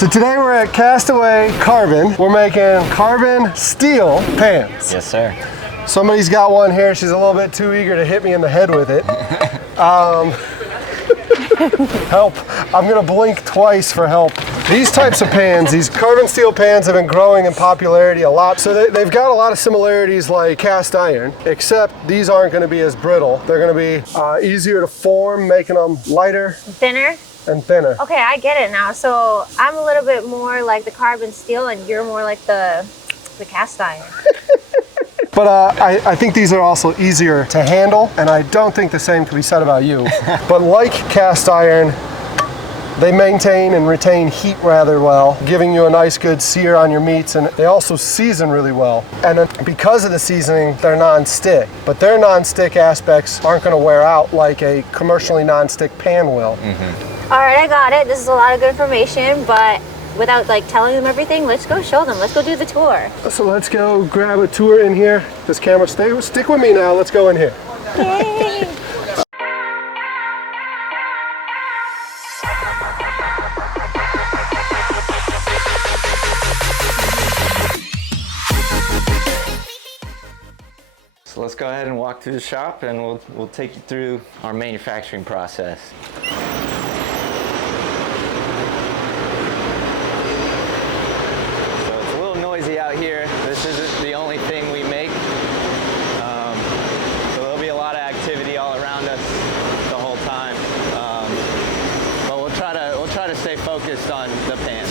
So today we're at Castaway Carbon. We're making carbon steel pans. Yes, sir. Somebody's got one here. She's a little bit too eager to hit me in the head with it. Help. I'm gonna blink twice for help. These types of pans, these carbon steel pans have been growing in popularity a lot. So they've got a lot of similarities like cast iron, except these aren't gonna be as brittle. They're gonna be easier to form, making them lighter. Thinner? And thinner. Okay, I get it now. So I'm a little bit more like the carbon steel and you're more like the cast iron. But I think these are also easier to handle, and I don't think the same can be said about you. But like cast iron, they maintain and retain heat rather well, giving you a nice good sear on your meats, and they also season really well. And because of the seasoning, they're non-stick. But their non-stick aspects aren't going to wear out like a commercially non-stick pan will. All right, I got it. This is a lot of good information, but without like telling them everything, let's go show them. Let's go do the tour. So let's go grab a tour in here. This camera, stick with me now. Let's go in here. Yay! So let's go ahead and walk through the shop, and we'll take you through our manufacturing process. Out here, this isn't the only thing we make, so there'll be a lot of activity all around us the whole time, but we'll try to stay focused on the pans.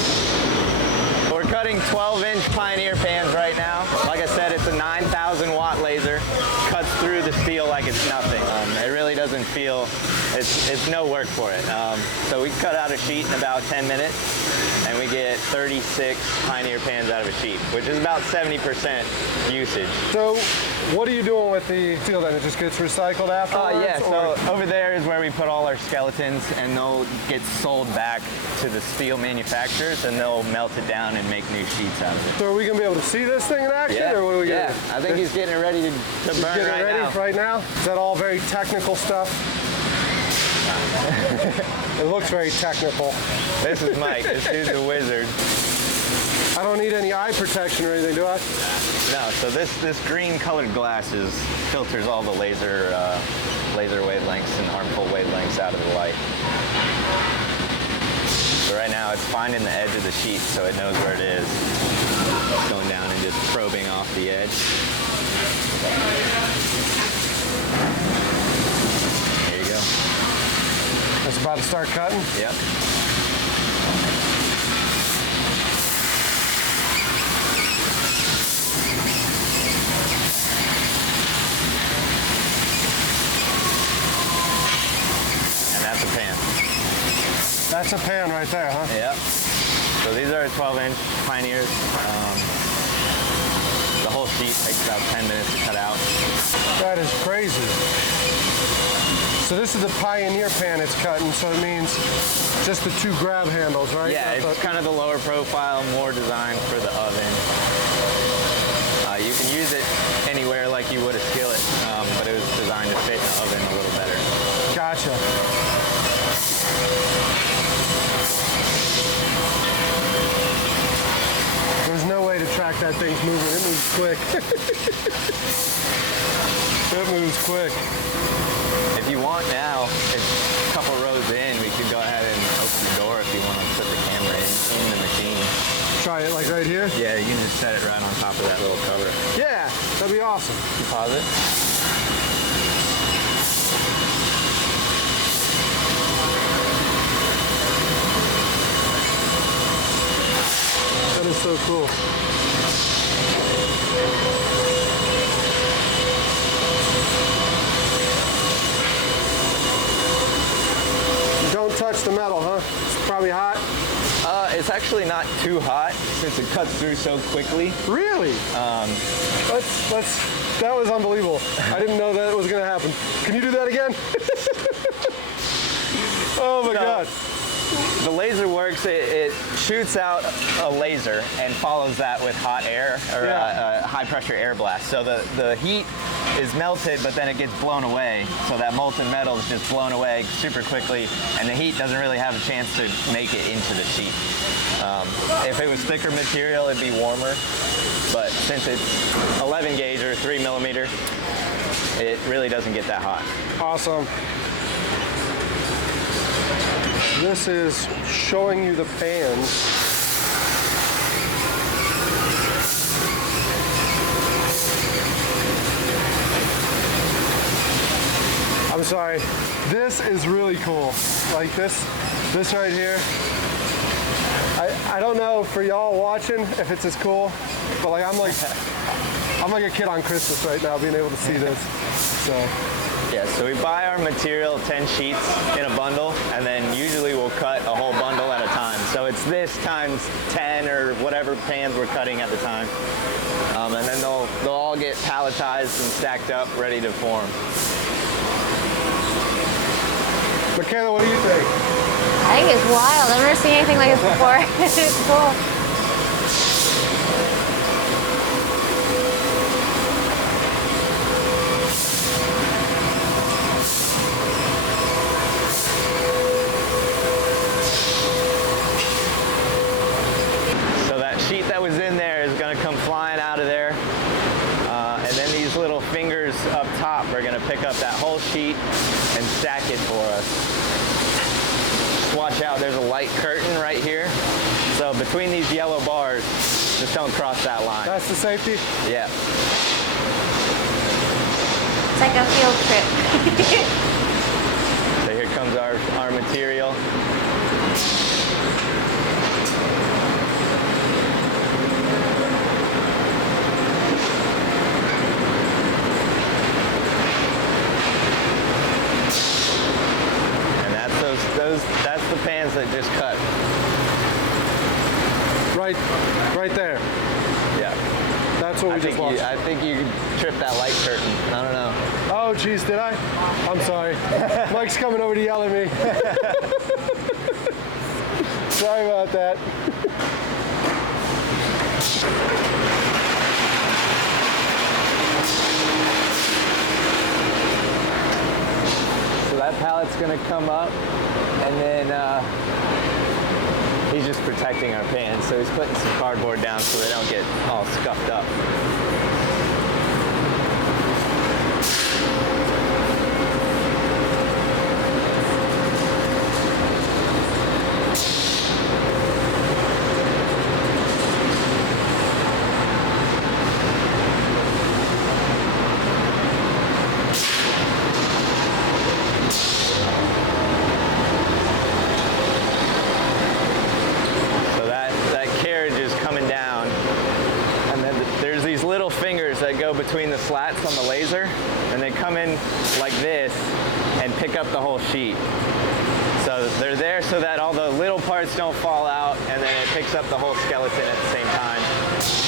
We're cutting 12-inch Pioneer pans right now. Like I said, it's a 9,000 watt laser, cuts through the steel like it's nothing. It really doesn't feel, it's no work for it. So we cut out a sheet in about 10 minutes, and we get 36 Pioneer pans out of a sheet, which is about 70% usage. So what are you doing with the steel then? It just gets recycled afterwards? Yeah, so over there is where we put all our skeletons, and they'll get sold back to the steel manufacturers, and they'll melt it down and make new sheets out of it. So are we going to be able to see this thing in action? Yeah, or what are we yeah. I think he's getting it ready to burn right now. Is that all very technical stuff? It looks very technical. This is Mike. This dude's a wizard. I don't need any eye protection or anything, do I? No. So this green colored glass filters all the laser wavelengths and harmful wavelengths out of the light. So right now it's finding the edge of the sheet, so it knows where it is. It's going down and just probing off the edge. There you go. It's about to start cutting? Yep. And that's a pan. That's a pan right there, huh? Yep. So these are 12-inch Pioneers. The whole sheet takes about 10 minutes to cut out. That is crazy. So this is the Pioneer pan it's cutting, so it means just the two grab handles, right? Yeah, it's kind of the lower profile, more designed for the oven. You can use it anywhere like you would a skillet, but it was designed to fit in the oven a little better. Gotcha. There's no way to track that thing's movement. It moves quick. It moves quick. If you want now, it's a couple rows in, we could go ahead and open the door if you want to put the camera in the machine. Try it like right here? Yeah, you can just set it right on top of that little cover. Yeah, that'd be awesome. Pause it. That is so cool. Don't touch the metal, huh? It's probably hot. It's actually not too hot since it cuts through so quickly. Really? That was unbelievable. I didn't know that was gonna happen. Can you do that again? Oh my God. The laser works, it shoots out a laser and follows that with hot air or a high pressure air blast. So the heat is melted, but then it gets blown away. So that molten metal is just blown away super quickly, and the heat doesn't really have a chance to make it into the sheet. If it was thicker material, it'd be warmer, but since it's 11 gauge or 3 millimeter, it really doesn't get that hot. Awesome. This is showing you the pans. I'm sorry. This is really cool. Like this right here. I don't know for y'all watching if it's as cool, but like I'm like a kid on Christmas right now being able to see this. So. Yeah, so we buy our material 10 sheets in a bundle, and then usually we'll cut a whole bundle at a time. So it's this times 10 or whatever pans we're cutting at the time. And then they'll all get palletized and stacked up, ready to form. Michaela, what do you think? I think it's wild. I've never seen anything like this before. It's cool. Sheet that was in there is going to come flying out of there, and then these little fingers up top are going to pick up that whole sheet and stack it for us. Just watch out, there's a light curtain right here, so between these yellow bars, just don't cross that line. That's the safety? Yeah. It's like a field trip. So here comes our material. That's the pans that just cut. Right there. Yeah. That's what we just watched. I think you tripped that light curtain. I don't know. Oh, geez, did I? I'm sorry. Mike's coming over to yell at me. Sorry about that. So that pallet's gonna come up, and then he's just protecting our pans. So he's putting some cardboard down so they don't get all scuffed up. That go between the slats on the laser, and they come in like this and pick up the whole sheet. So they're there so that all the little parts don't fall out, and then it picks up the whole skeleton at the same time,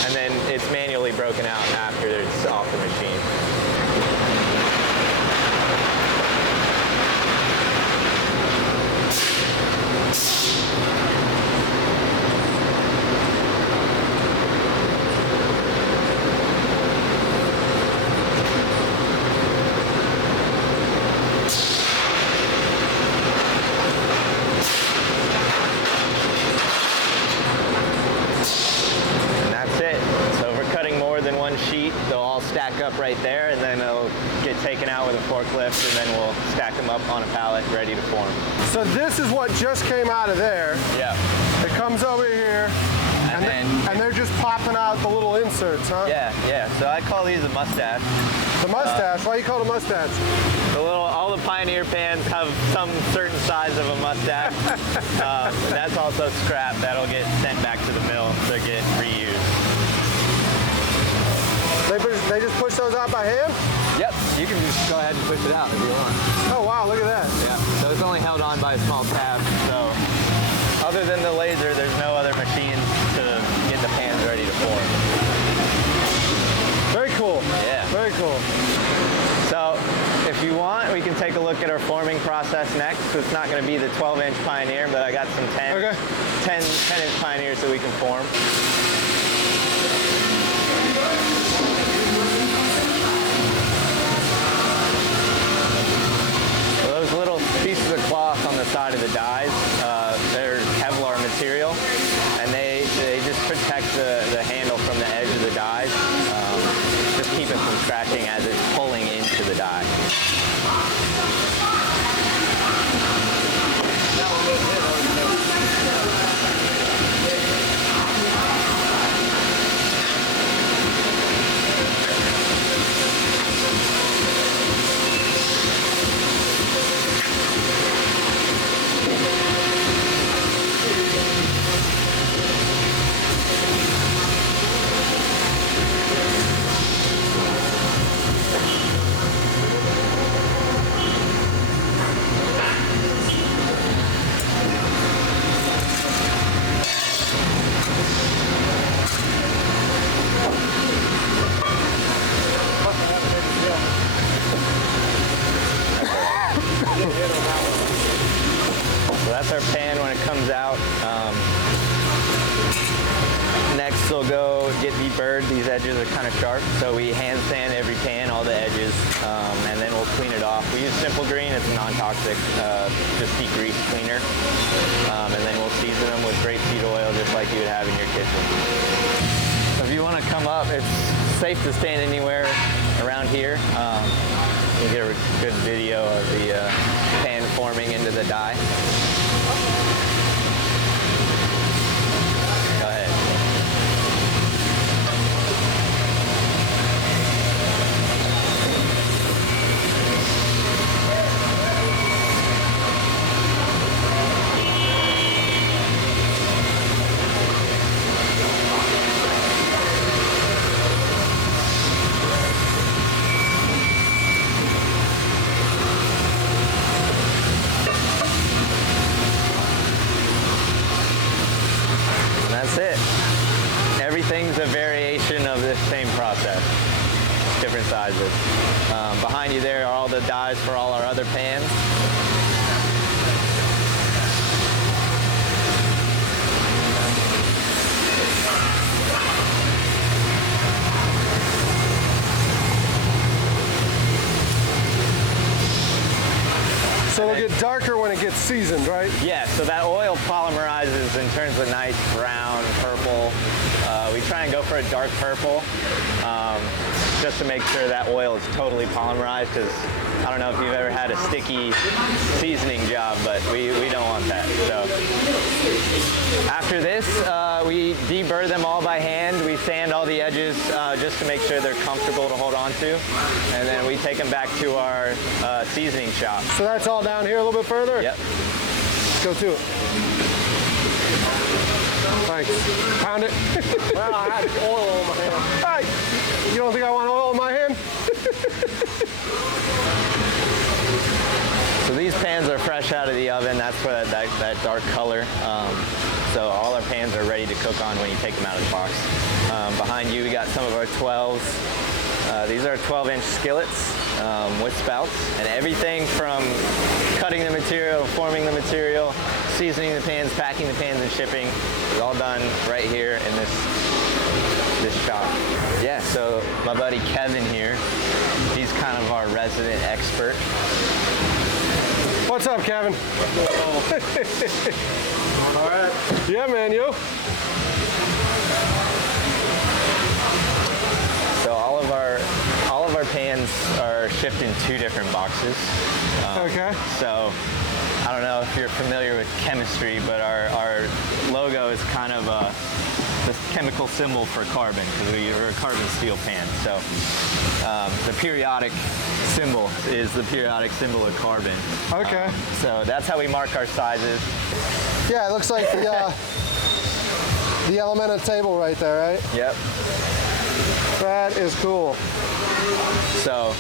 and then it's manually broken out after it's off the machine. Sheet, they'll all stack up right there, and then they'll get taken out with a forklift, and then we'll stack them up on a pallet ready to form. So this is what just came out of there. Yeah. It comes over here, and they're just popping out the little inserts, huh? Yeah, yeah. So I call these a mustache. The mustache? Why do you call it a mustache? All the Pioneer pans have some certain size of a mustache. And that's also scrap. That'll get sent back to the mill to get reused. They just push those out by hand? Yep, you can just go ahead and push it out if you want. Oh wow, look at that. Yeah, so it's only held on by a small tab. So other than the laser, there's no other machines to get the pans ready to form. Very cool. Yeah. Very cool. So if you want, we can take a look at our forming process next. so it's not going to be the 12-inch Pioneer, but I got some 10-inch Pioneers that we can form. So those little pieces of cloth on the side of the dies, they're Kevlar material, and they just protect the handle from the edge of the dies, just keep it from scratching as it's pulling into the die. So that's our pan when it comes out. Next we'll go get deburred. These edges are kind of sharp, so we hand sand every pan, all the edges, and then we'll clean it off. We use Simple Green, it's non-toxic, just degrease cleaner. And then we'll season them with grapeseed oil just like you would have in your kitchen. So if you want to come up, it's safe to stand anywhere around here. You get a good video of the pan forming into the die. Go ahead. That's it. Everything's a variation of this same process, different sizes. Behind you there are all the dies for all our other pans. So it'll get darker when it gets seasoned, right? Yeah, so that oil polymerizes and turns a nice brown, purple. We try and go for a dark purple, just to make sure that oil is totally polymerized, because I don't know if you've ever had a sticky seasoning job, but we don't want that. So after this, we deburr them all by hand. We sand all the edges just to make sure they're comfortable to hold on to, and then we take them back to our seasoning shop. So that's all down here a little bit further? Yep. Let's go to it. Thanks. Pound it. Well, I had oil on my hand. Hey, you don't think I want oil in my hand? So these pans are fresh out of the oven. That's for that dark color. So all our pans are ready to cook on when you take them out of the box. Behind you, we got some of our 12s. These are 12-inch skillets with spouts, and everything from cutting the material, forming the material, seasoning the pans, packing the pans, and shipping is all done right here in this shop. Yeah, so my buddy Kevin here, he's kind of our resident expert. What's up, Kevin? All right. Yeah, man, you? So all of our pans are shipped in 2 different boxes. Okay. So I don't know if you're familiar with chemistry, but our logo is kind of the chemical symbol for carbon, because we're a carbon steel pan. So the periodic symbol is the periodic symbol of carbon. Okay. So that's how we mark our sizes. Yeah, it looks like the element of table right there, right? Yep. That is cool. So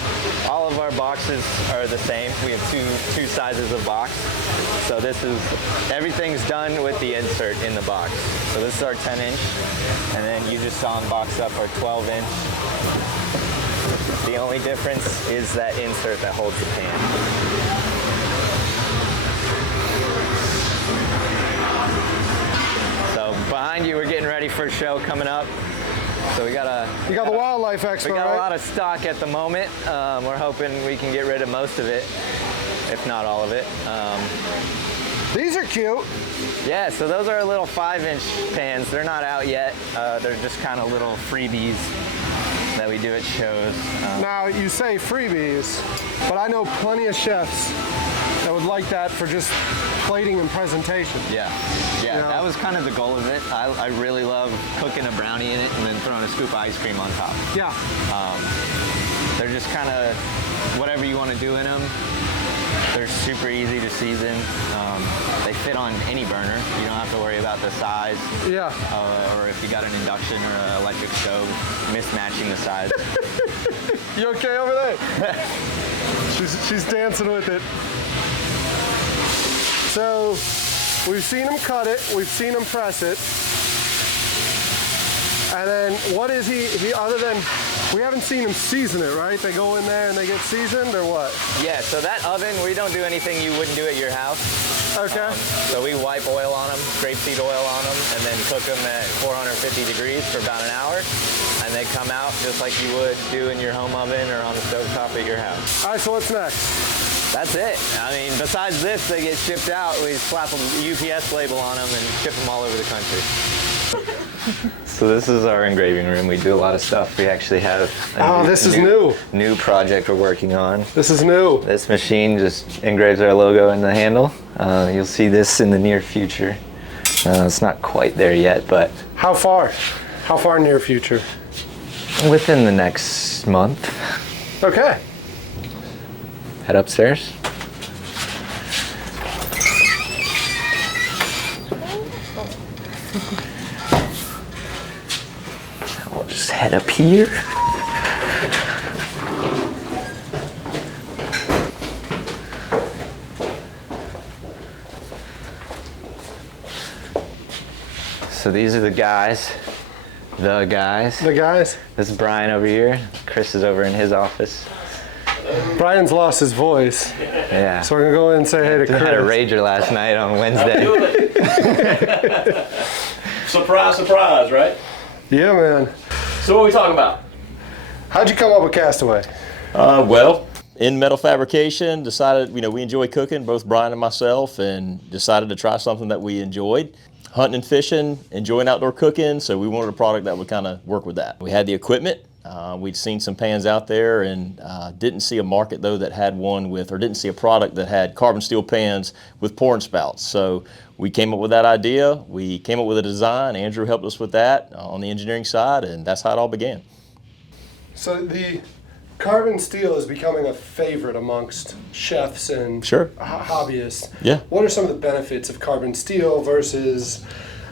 all of our boxes are the same. We have two sizes of box. So everything's done with the insert in the box. So this is our 10-inch, and then you just saw them box up our 12-inch. The only difference is that insert that holds the pan. behind you, we're getting ready for a show coming up. So You got the wildlife expo, we got right? a lot of stock at the moment. We're hoping we can get rid of most of it, if not all of it. These are cute. Yeah, so those are little 5-inch pans. They're not out yet. They're just kind of little freebies that we do at shows. Now, you say freebies, but I know plenty of chefs that would like that for just plating and presentation. Yeah, that was kind of the goal of it. I really love cooking a brownie in it and then throwing a scoop of ice cream on top. Yeah. They're just kind of whatever you want to do in them. They're super easy to season. They fit on any burner. You don't have to worry about the size. Yeah. Or if you got an induction or an electric stove, mismatching the size. You okay over there? she's dancing with it. So we've seen him cut it. We've seen him press it. And then what is he other than, we haven't seen him season it, right? They go in there and they get seasoned or what? Yeah, so that oven, we don't do anything you wouldn't do at your house. Okay. So we wipe oil on them, grapeseed oil on them, and then cook them at 450 degrees for about an hour. And they come out just like you would do in your home oven or on the stovetop at your house. All right, so what's next? That's it. I mean, besides this, they get shipped out. We slap a UPS label on them and ship them all over the country. So this is our engraving room. We do a lot of stuff. We actually have a new project we're working on. This is new. This machine just engraves our logo in the handle. You'll see this in the near future. It's not quite there yet, but How far? How far near future? within the next month. Okay. Head upstairs. We'll just head up here. So these are the guys. The guys. The guys? This is Brian over here. Chris is over in his office. Brian's lost his voice. Yeah. So we're gonna go in and say hey to Chris. I had a rager last night on Wednesday. Surprise, surprise, right? Yeah, man. So what are we talking about? How'd you come up with Castaway? Well, in metal fabrication, decided, we enjoy cooking, both Brian and myself, and decided to try something that we enjoyed. Hunting and fishing, enjoying outdoor cooking, so we wanted a product that would kind of work with that. We had the equipment. We'd seen some pans out there and didn't see a market though that had one with, or didn't see a product that had carbon steel pans with pouring spouts. So we came up with that idea. We came up with a design. Andrew helped us with that on the engineering side, and that's how it all began. So the carbon steel is becoming a favorite amongst chefs and Sure. hobbyists. Yeah. What are some of the benefits of carbon steel versus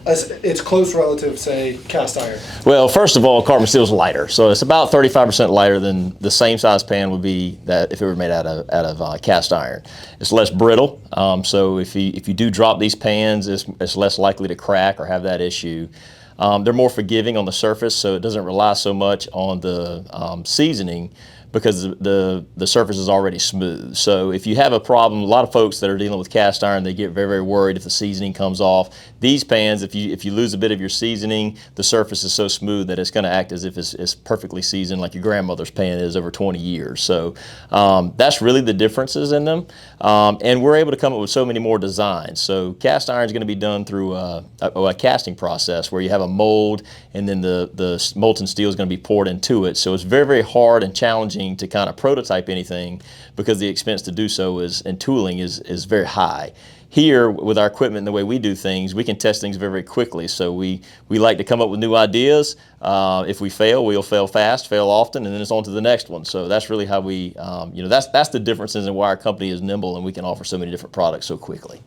its close relative, say, cast iron? Well, first of all, carbon steel is lighter, so it's about 35% lighter than the same size pan would be that if it were made out of cast iron. It's less brittle, so if you do drop these pans, it's less likely to crack or have that issue. They're more forgiving on the surface, so it doesn't rely so much on the seasoning because the surface is already smooth. So if you have a problem, a lot of folks that are dealing with cast iron, they get very, very worried if the seasoning comes off. These pans, if you lose a bit of your seasoning, the surface is so smooth that it's going to act as if it's perfectly seasoned like your grandmother's pan is over 20 years. So that's really the differences in them. And we're able to come up with so many more designs. So cast iron is going to be done through a casting process where you have a mold and then the molten steel is going to be poured into it. So it's very, very hard and challenging to kind of prototype anything because the expense to do so and tooling is very high. Here, with our equipment and the way we do things, we can test things very, very quickly. So we like to come up with new ideas. If we fail, we'll fail fast, fail often, and then it's on to the next one. So that's really how we, that's the differences in why our company is nimble and we can offer so many different products so quickly.